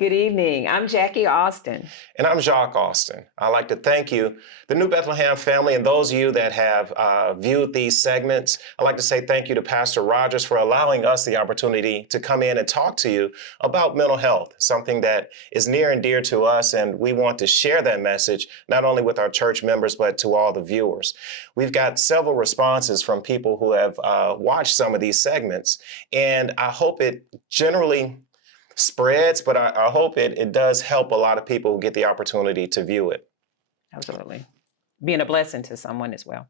Good evening. I'm Jackie Austin. And I'm Jacques Austin. I'd like to thank you, the New Bethlehem family, and those of you that have viewed these segments. I'd like to say thank you to Pastor Rogers for allowing us the opportunity to come in and talk to you about mental health, something that is near and dear to us, and we want to share that message not only with our church members, but to all the viewers. We've got several responses from people who have watched some of these segments, and I hope it generally spreads, but I hope it does help a lot of people get the opportunity to view it. Absolutely. Being a blessing to someone as well.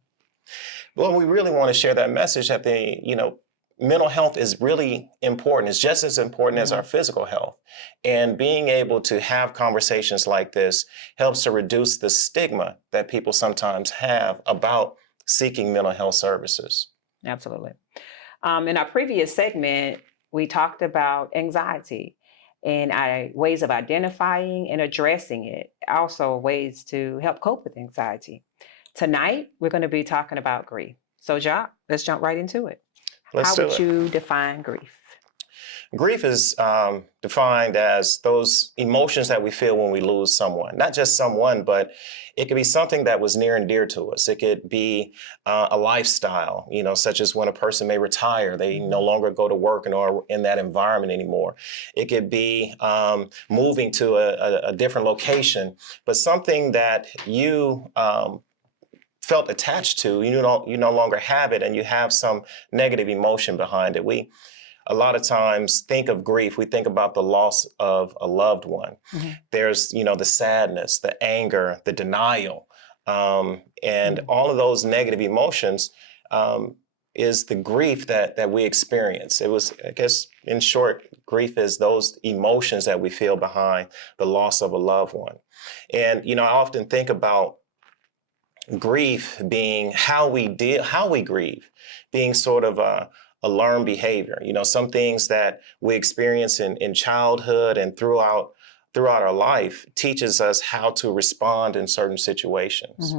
Well, we really want to share that message that mental health is really important. It's just as important as our physical health. And being able to have conversations like this helps to reduce the stigma that people sometimes have about seeking mental health services. Absolutely. In our previous segment, we talked about anxiety and ways of identifying and addressing it, also ways to help cope with anxiety. Tonight, we're going to be talking about grief. So, Jacques, let's jump right into it. How would you define grief? Grief is defined as those emotions that we feel when we lose someone. Not just someone, but it could be something that was near and dear to us. It could be a lifestyle, such as when a person may retire, they no longer go to work and are in that environment anymore. It could be moving to a different location, but something that you felt attached to, you no longer have it, and you have some negative emotion behind it. We a lot of times think of grief, we think about the loss of a loved one. There's, the sadness, the anger, the denial, and all of those negative emotions is the grief that we experience. It was, I guess, in short, grief is those emotions that we feel behind the loss of a loved one. And, I often think about grief being how we grieve, being sort of a learned behavior. Some things that we experience in childhood and throughout our life teaches us how to respond in certain situations.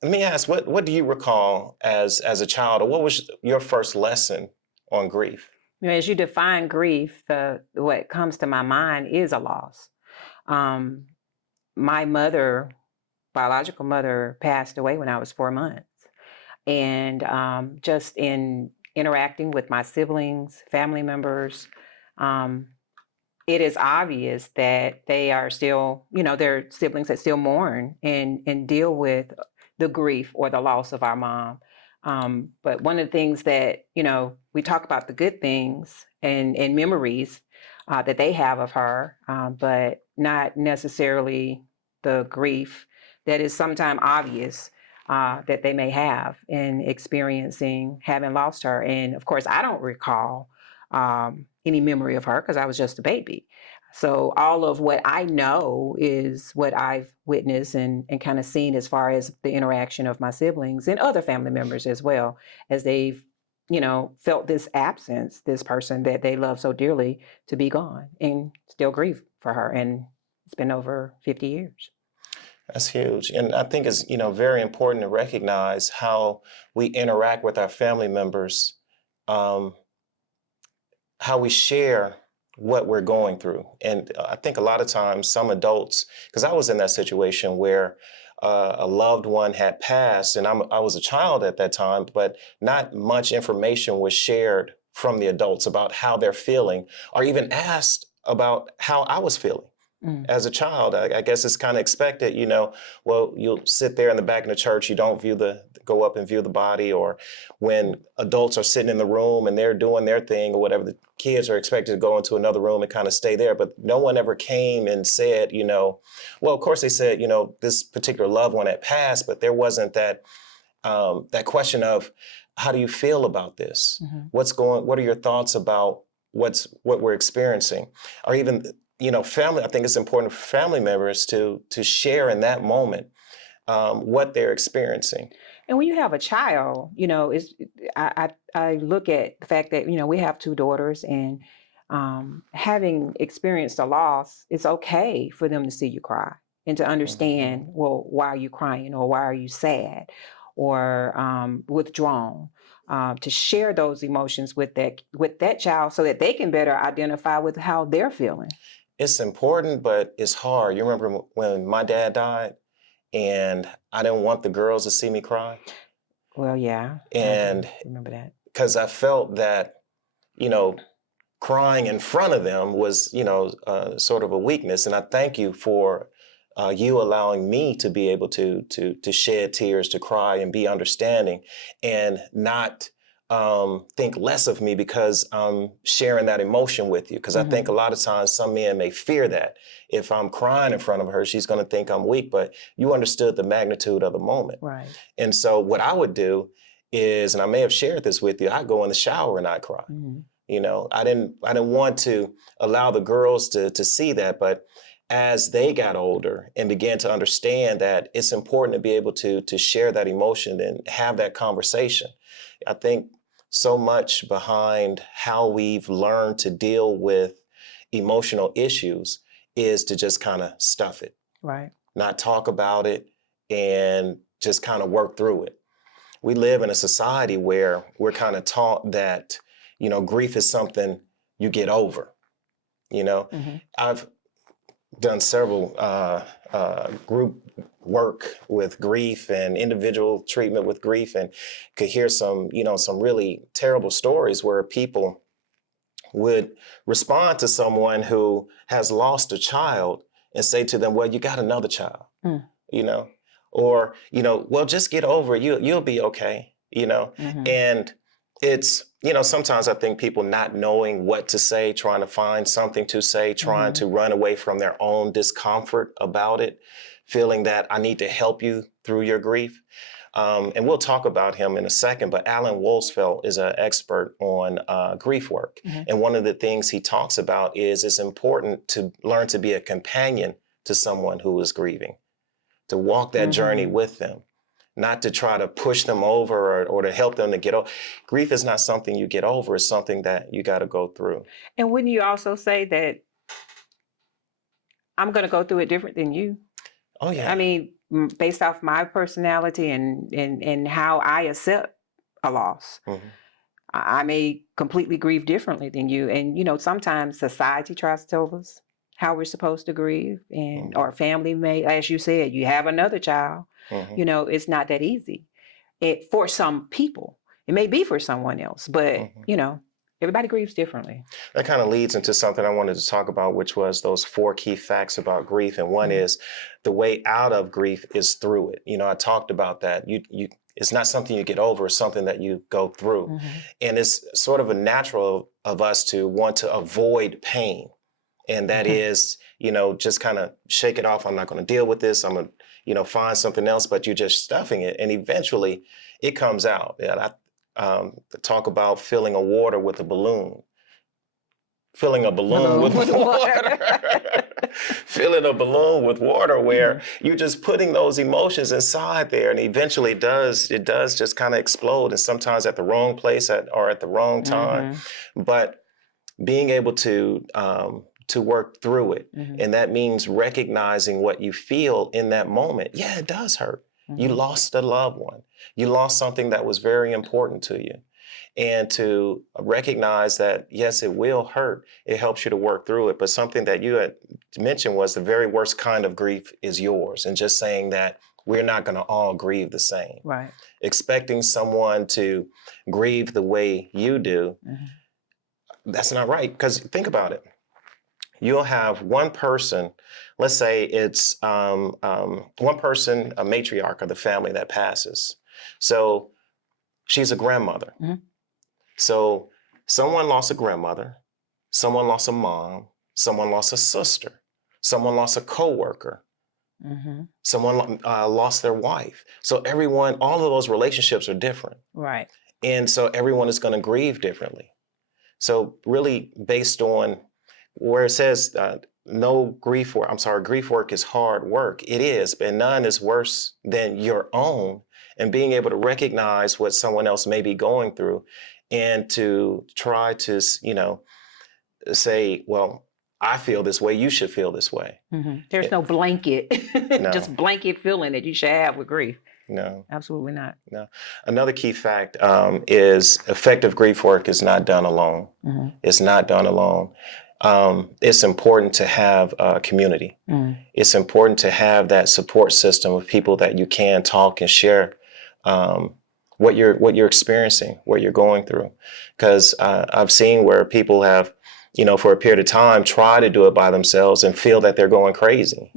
Let me ask, what do you recall as a child, or what was your first lesson on grief? As you define grief, what comes to my mind is a loss. My biological mother, passed away when I was 4 months. And just in interacting with my siblings, family members, it is obvious that they are still, they're siblings that still mourn and deal with the grief or the loss of our mom. But one of the things that, we talk about the good things and memories that they have of her, but not necessarily the grief that is sometimes obvious that they may have in experiencing having lost her. And of course, I don't recall any memory of her because I was just a baby. So all of what I know is what I've witnessed and kind of seen as far as the interaction of my siblings and other family members as well, as they've, felt this absence, this person that they love so dearly to be gone, and still grieve for her. And it's been over 50 years. That's huge. And I think it's, very important to recognize how we interact with our family members, how we share what we're going through. And I think a lot of times some adults, because I was in that situation where a loved one had passed, and I was a child at that time, but not much information was shared from the adults about how they're feeling, or even asked about how I was feeling. As a child, I guess it's kind of expected, well, you'll sit there in the back of the church, you don't go up and view the body, or when adults are sitting in the room and they're doing their thing or whatever, the kids are expected to go into another room and kind of stay there. But no one ever came and said, well, of course they said, this particular loved one had passed, but there wasn't that question of, how do you feel about this? What are your thoughts about what we're experiencing? Or even, family, I think it's important for family members to share in that moment what they're experiencing. And when you have a child, I look at the fact that, we have 2 daughters, and having experienced a loss, it's okay for them to see you cry and to understand, well, why are you crying, or why are you sad or withdrawn? To share those emotions with that child so that they can better identify with how they're feeling. it's important, but it's hard. You remember when my dad died and I didn't want the girls to see me cry? Well, yeah, I do And remember that. because I felt that, you know, crying in front of them was, sort of a weakness. And I thank you for you allowing me to be able to shed tears, to cry, and be understanding, and not think less of me because I'm sharing that emotion with you. Because I think a Mhm. lot of times some men may fear that if I'm crying in front of her, she's going to think I'm weak. But you understood the magnitude of the moment. Right. And so what I would do is, and I may have shared this with you, I go in the shower and I cry. Mhm. I didn't want to allow the girls to see that, but as they got older and began to understand that it's important to be able to share that emotion and have that conversation. I think so much behind how we've learned to deal with emotional issues is to just kind of stuff it, Right. not talk about it, and just kind of work through it. We live in a society where we're kind of taught that, grief is something you get over. You know, Mhm. I've done several group work with grief and individual treatment with grief, and could hear some really terrible stories where people would respond to someone who has lost a child and say to them, well, you got another child, Mm. you know, or, well, just get over it. You'll be okay, Mhm. and it's, sometimes I think people not knowing what to say, trying to find something to say, trying Mhm. to run away from their own discomfort about it, feeling that I need to help you through your grief. And we'll talk about him in a second, but Alan Wolsfeld is an expert on grief work. Mhm. And one of the things he talks about is it's important to learn to be a companion to someone who is grieving, to walk that journey Mhm. with them, not to try to push them over or to help them to get over. Grief is not something you get over, it's something that you got to go through. And wouldn't you also say that I'm going to go through it different than you? Oh, I yeah. mean, based off my personality and how I accept a loss, Mhm. I may completely grieve differently than you. And sometimes society tries to tell us how we're supposed to grieve, and Mhm. our family may, as you said, you have another child. Mhm. It's not that easy. It for some people, it may be for someone else, but Mhm. everybody grieves differently. That kind of leads into something I wanted to talk about, which was those 4 key facts about grief. And one Mhm. is the way out of grief is through it. I talked about that. It's not something you get over, it's something that you go through. Mhm. And it's sort of a natural of us to want to avoid pain. And that Mhm. is, just kind of shake it off. I'm not going to deal with this. I'm going to, find something else, but you're just stuffing it. And eventually it comes out. And I talk about filling a water with a balloon, filling a balloon Balloon with with water. water. Filling a balloon with water where Mhm. you're just putting those emotions inside there, and eventually it does just kind of explode, and sometimes at the wrong place or at the wrong time. Mhm. But being able to work through it, Mhm. and that means recognizing what you feel in that moment. Yeah, it does hurt. You Mhm. lost a loved one. You lost something that was very important to you. And to recognize that, yes, it will hurt. It helps you to work through it. But something that you had mentioned was the very worst kind of grief is yours. And just saying that we're not going to all grieve the same. Right. Expecting someone to grieve the way you do, Mhm. that's not right. Because think about it. You'll have one person, let's say it's one person, a matriarch of the family that passes. So she's a grandmother. Mhm. So someone lost a grandmother, someone lost a mom, someone lost a sister, someone lost a coworker, Mhm. someone lost their wife. So everyone, all of those relationships are different. Right. And so everyone is going to grieve differently. So really based on where it says no grief work, I'm sorry, grief work is hard work. It is, but none is worse than your own. And being able to recognize what someone else may be going through and to try to, say, well, I feel this way, you should feel this way. Mhm. There's It, no blanket, no, just blanket feeling that you should have with grief. no. Absolutely not. No. Another key fact is effective grief work is not done alone. Mhm. It's not done alone. it's important to have a community. It's important to have that support system of people that you can talk and share what you're experiencing, what you're going through. Because I've seen where people have, for a period of time, try to do it by themselves and feel that they're going crazy,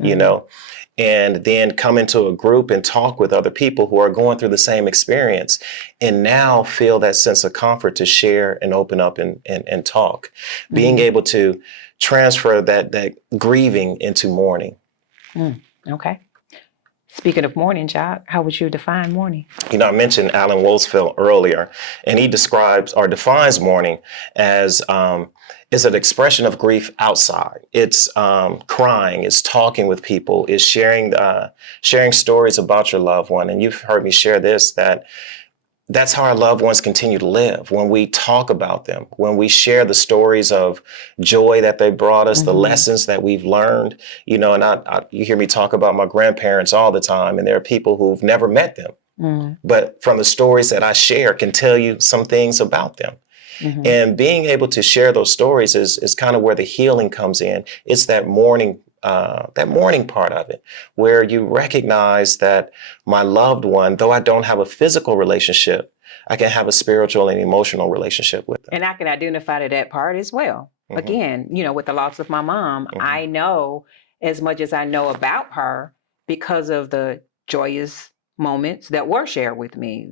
and then come into a group and talk with other people who are going through the same experience, and now feel that sense of comfort to share and open up and talk, being able to transfer that grieving into mourning. Okay. Speaking of mourning, Jock, how would you define mourning? I mentioned Alan Wolfsfeld earlier, and he describes or defines mourning as is an expression of grief outside. It's crying, it's talking with people, it's sharing stories about your loved one. And you've heard me share this, that's how our loved ones continue to live. When we talk about them, when we share the stories of joy that they brought us, the lessons that we've learned, and you hear me talk about my grandparents all the time, and there are people who've never met them, but from the stories that I share can tell you some things about them. And being able to share those stories is kind of where the healing comes in. It's that mourning part of it, where you recognize that my loved one, though I don't have a physical relationship, I can have a spiritual and emotional relationship with them. And I can identify to that part as well. Again, with the loss of my mom, I know as much as I know about her because of the joyous moments that were shared with me.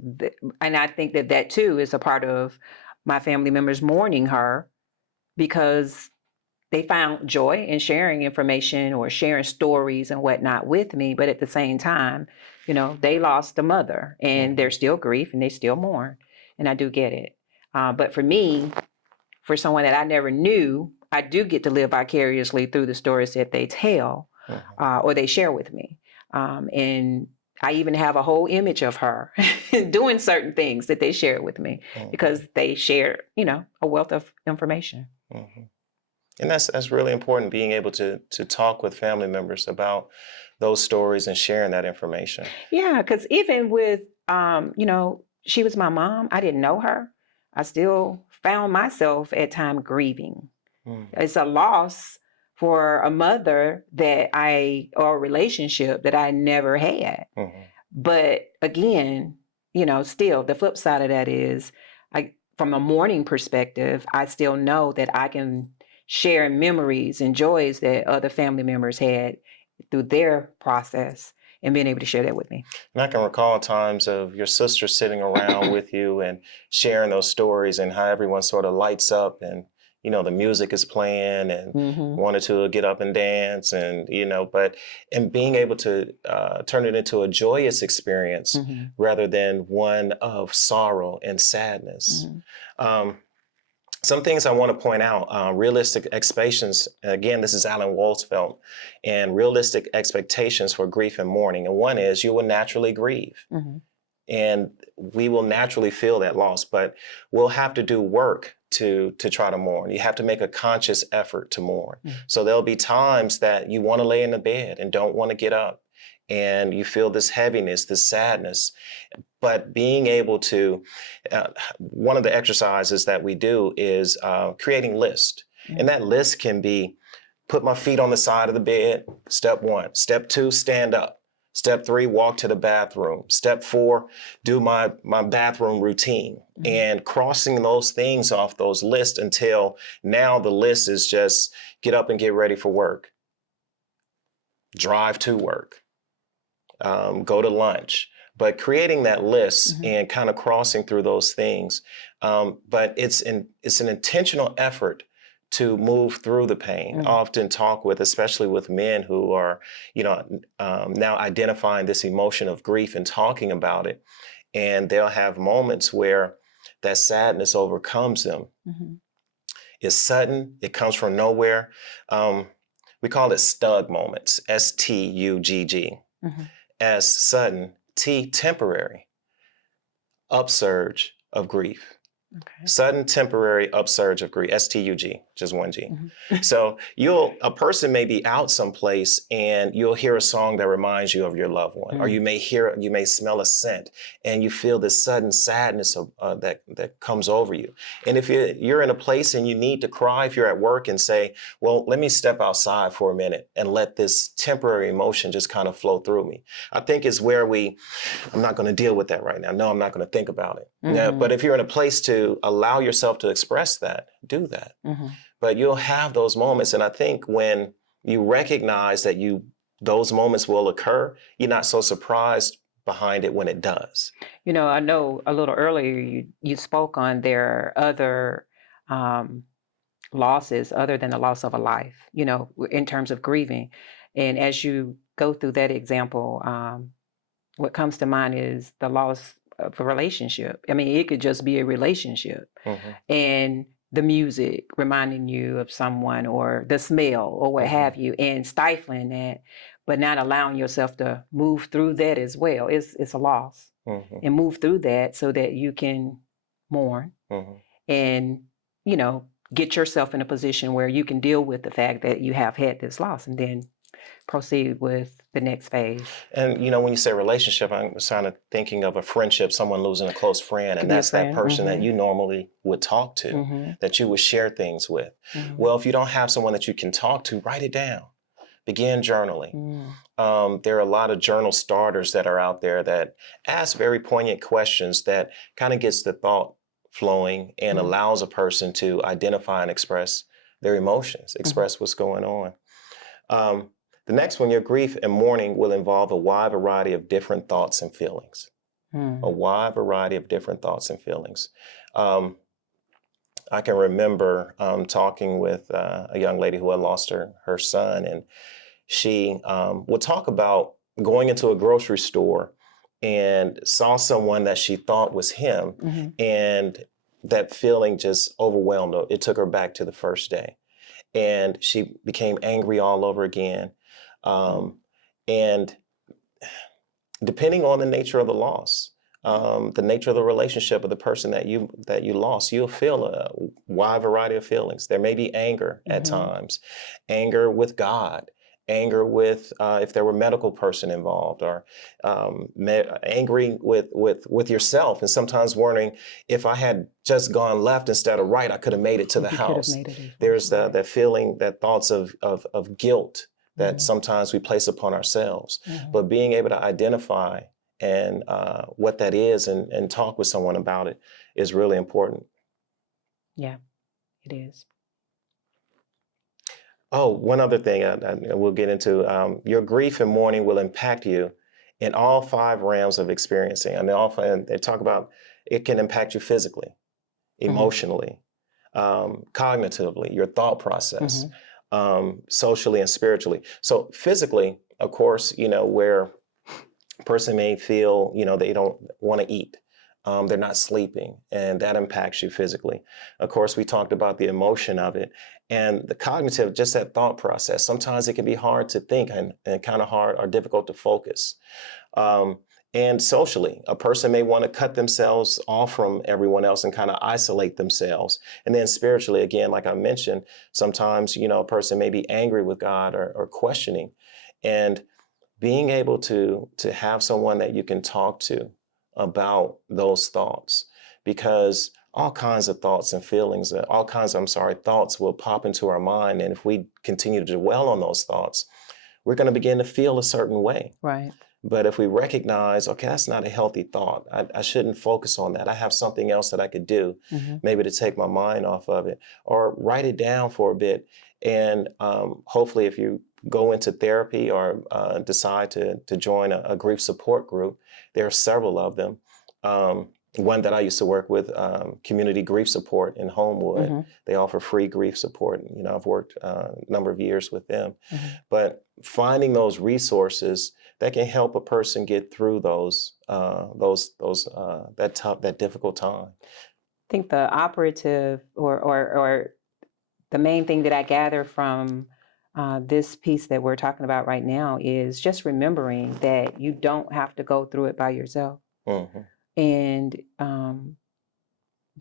And I think that too is a part of my family members mourning her, because they found joy in sharing information or sharing stories and whatnot with me. But at the same time, they lost a mother, and there's still grief and they still mourn. And I do get it. But for me, for someone that I never knew, I do get to live vicariously through the stories that they tell or they share with me. And I even have a whole image of her doing certain things that they share with me because they share, a wealth of information. And that's really important, being able to talk with family members about those stories and sharing that information. Yeah, because even with, she was my mom. I didn't know her. I still found myself at time grieving. It's a loss for a mother or a relationship that I never had. But again, still the flip side of that is, from a mourning perspective, I still know that I can share memories and joys that other family members had through their process, and being able to share that with me. And I can recall times of your sister sitting around with you and sharing those stories, and how everyone sort of lights up, and the music is playing, and one or two will get up and dance, and and being able to turn it into a joyous experience rather than one of sorrow and sadness. Some things I want to point out, realistic expectations. Again, this is Alan Wolfsfeld, and realistic expectations for grief and mourning. And one is, you will naturally grieve. And we will naturally feel that loss, but we'll have to do work to try to mourn. You have to make a conscious effort to mourn. So there'll be times that you want to lay in the bed and don't want to get up, and you feel this heaviness, this sadness. But being able to, one of the exercises that we do is creating lists. And that list can be, put my feet on the side of the bed, step 1. Step 2, stand up. Step 3, walk to the bathroom. Step 4, do my bathroom routine. And crossing those things off those lists until now the list is just get up and get ready for work. Drive to work. Go to lunch. But creating that list and kind of crossing through those things. But it's an intentional effort to move through the pain. I often talk with, especially with men who are, now identifying this emotion of grief and talking about it. And they'll have moments where that sadness overcomes them. It's sudden. It comes from nowhere. We call it stug moments, STUGG. S, sudden. T, temporary. Upsurge of grief. Okay. Sudden temporary upsurge of grief, STUG, just one G. Mhm. So a person may be out someplace and you'll hear a song that reminds you of your loved one, or Mm. you may smell a scent and you feel this sudden sadness that comes over you. And if you're in a place and you need to cry, if you're at work and say, well, let me step outside for a minute and let this temporary emotion just kind of flow through me. I think is where I'm not going to deal with that right now. No, I'm not going to think about it. Yeah, but Mhm. if you're in a place to allow yourself to express that, do that. Mhm. But you'll have those moments. And I think when you recognize that those moments will occur, you're not so surprised behind it when it does. I know a little earlier you spoke on there are other um, losses other than the loss of a life, in terms of grieving. And as you go through that example, what comes to mind is the loss of a relationship. I mean, it could just be a relationship Hmm. and the music reminding you of someone or the smell or what Hmm. have you, and stifling that, but not allowing yourself to move through that as well. It's a loss, Hmm. and move through that so that you can mourn Hmm. and, you know, get yourself in a position where you can deal with the fact that you have had this loss and then proceed with the next phase. And when you say relationship, I'm kind of thinking of a friendship, someone losing a close friend, Could and be a that's that friend. person that Mhm. you normally would talk to, Mhm. that you would share things with. Mhm. Well, if you don't have someone that you can talk to, write it down. Begin journaling. Mm. There are a lot of journal starters that are out there that ask very poignant questions that kind of gets the thought flowing and Mm. allows a person to identify and express their emotions, Mhm. express what's going on. Um, the next one, your grief and mourning will involve a wide variety of different thoughts and feelings. A Mm. wide variety of different thoughts and feelings. Um, I can remember talking with a young lady who had lost her son, and she would talk about going into a grocery store and saw someone that she thought was him, Mhm. and that feeling just overwhelmed her. It took her back to the first day, and she became angry all over again. Mm. Um, and depending on the nature of the loss, the nature of the relationship of the person that you lost, you'll feel a wide variety of feelings. There may be anger at Mhm. times, anger with God, anger with if there were medical person involved, or angry with yourself, and sometimes wondering if I had just gone left instead of right, I could have made it to the You could have house. made a difference, There's right? that feeling, that thoughts of guilt that Mhm. sometimes we place upon ourselves. Mhm. But being able to identify and what that is, and talk with someone about it, is really important. Yeah, it is. Oh, one other thing we'll get into. Your grief and mourning will impact you in all five realms of experiencing. I mean, and they talk about it can impact you physically, Mhm. emotionally, cognitively, your thought process, Mhm. socially and spiritually. So physically, of course, where person may feel, they don't want to eat. They're not sleeping, and that impacts you physically. Of course, we talked about the emotion of it and the cognitive, just that thought process. Sometimes it can be hard to think, and kind of hard or difficult to focus. Um, and socially, a person may want to cut themselves off from everyone else and kind of isolate themselves. And then spiritually, again, like I mentioned, sometimes, a person may be angry with God, or questioning. And being able to have someone that you can talk to about those thoughts, because all kinds of thoughts and feelings, all kinds of, I'm sorry, thoughts will pop into our mind, and if we continue to dwell on those thoughts, we're going to begin to feel a certain way. Right. But if we recognize, okay, that's not a healthy thought, I shouldn't focus on that, I have something else that I could do, Mhm. maybe to take my mind off of it, or write it down for a bit. And hopefully, if you go into therapy, or decide to join a grief support group, there are several of them. Um, One that I used to work with, Community Grief Support in Homewood, Mhm. they offer free grief support. I've worked a number of years with them. Mhm. But finding those resources that can help a person get through that difficult time. I think the operative or the main thing that I gather from this piece that we're talking about right now is just remembering that you don't have to go through it by yourself. Hmm. And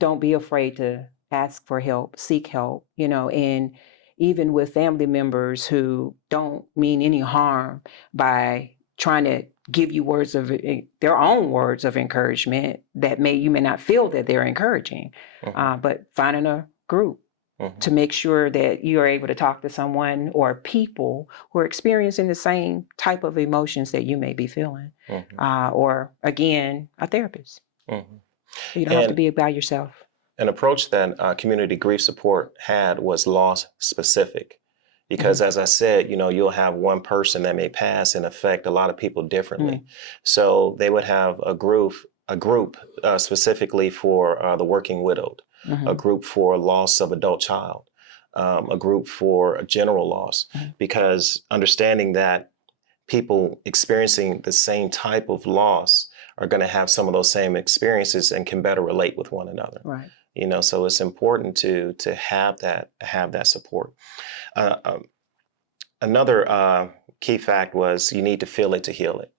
don't be afraid to ask for help, seek help, and even with family members who don't mean any harm by trying to give you their own words of encouragement that you may not feel that they're encouraging, but finding a group to make sure that you are able to talk to someone or people who are experiencing the same type of emotions that you may be feeling, or again, a therapist. So you don't have to be by yourself. An approach that community grief support had was loss specific. Because as I said, you'll have one person that may pass and affect a lot of people differently. So they would have a group specifically for the working widowed, a group for loss of adult child, a group for a general loss, because understanding that people experiencing the same type of loss are going to have some of those same experiences and can better relate with one another. Right. So it's important to have that support. Another key fact was you need to feel it to heal it.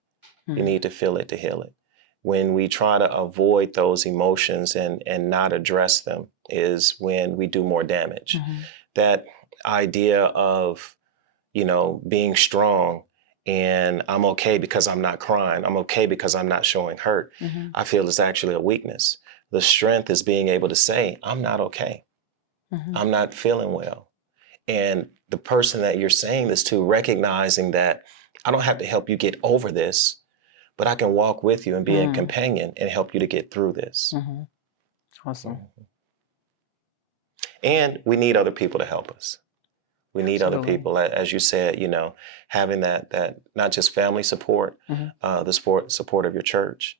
You need to feel it to heal it. When we try to avoid those emotions and not address them is when we do more damage. That idea of, being strong and I'm okay because I'm not crying, I'm okay because I'm not showing hurt, I feel is actually a weakness. The strength is being able to say, I'm not okay. I'm not feeling well. And the person that you're saying this to, recognizing that I don't have to help you get over this, but I can walk with you and be a companion and help you to get through this. Awesome. And we need other people to help us. We need other Absolutely. people, as you said, having that not just family support, the support of your church.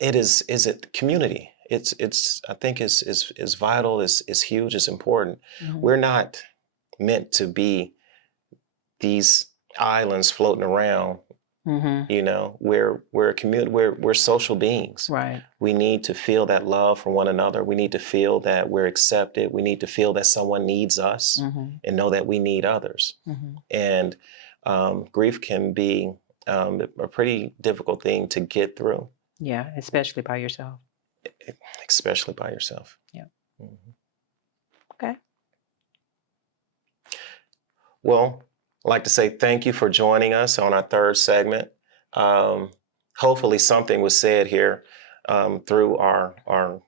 It is community. It's I think is vital, is huge, is important. We're not meant to be these islands floating around. We're a community. We're social beings. Right. We need to feel that love for one another. We need to feel that we're accepted. We need to feel that someone needs us and know that we need others. And grief can be a pretty difficult thing to get through. Yeah, especially by yourself. Especially by yourself. Yeah. Okay. Well, I'd like to say thank you for joining us on our third segment. Hopefully something was said here through our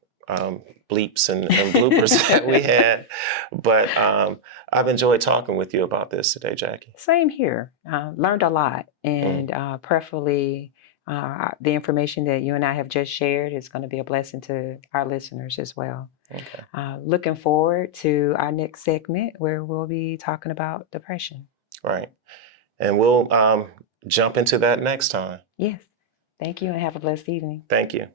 bleeps and bloopers that we had. But I've enjoyed talking with you about this today, Jackie. Same here. Learned a lot, and preferably the information that you and I have just shared is going to be a blessing to our listeners as well. Okay. Looking forward to our next segment where we'll be talking about depression. Right. And we'll jump into that next time. Yes. Thank you and have a blessed evening. Thank you.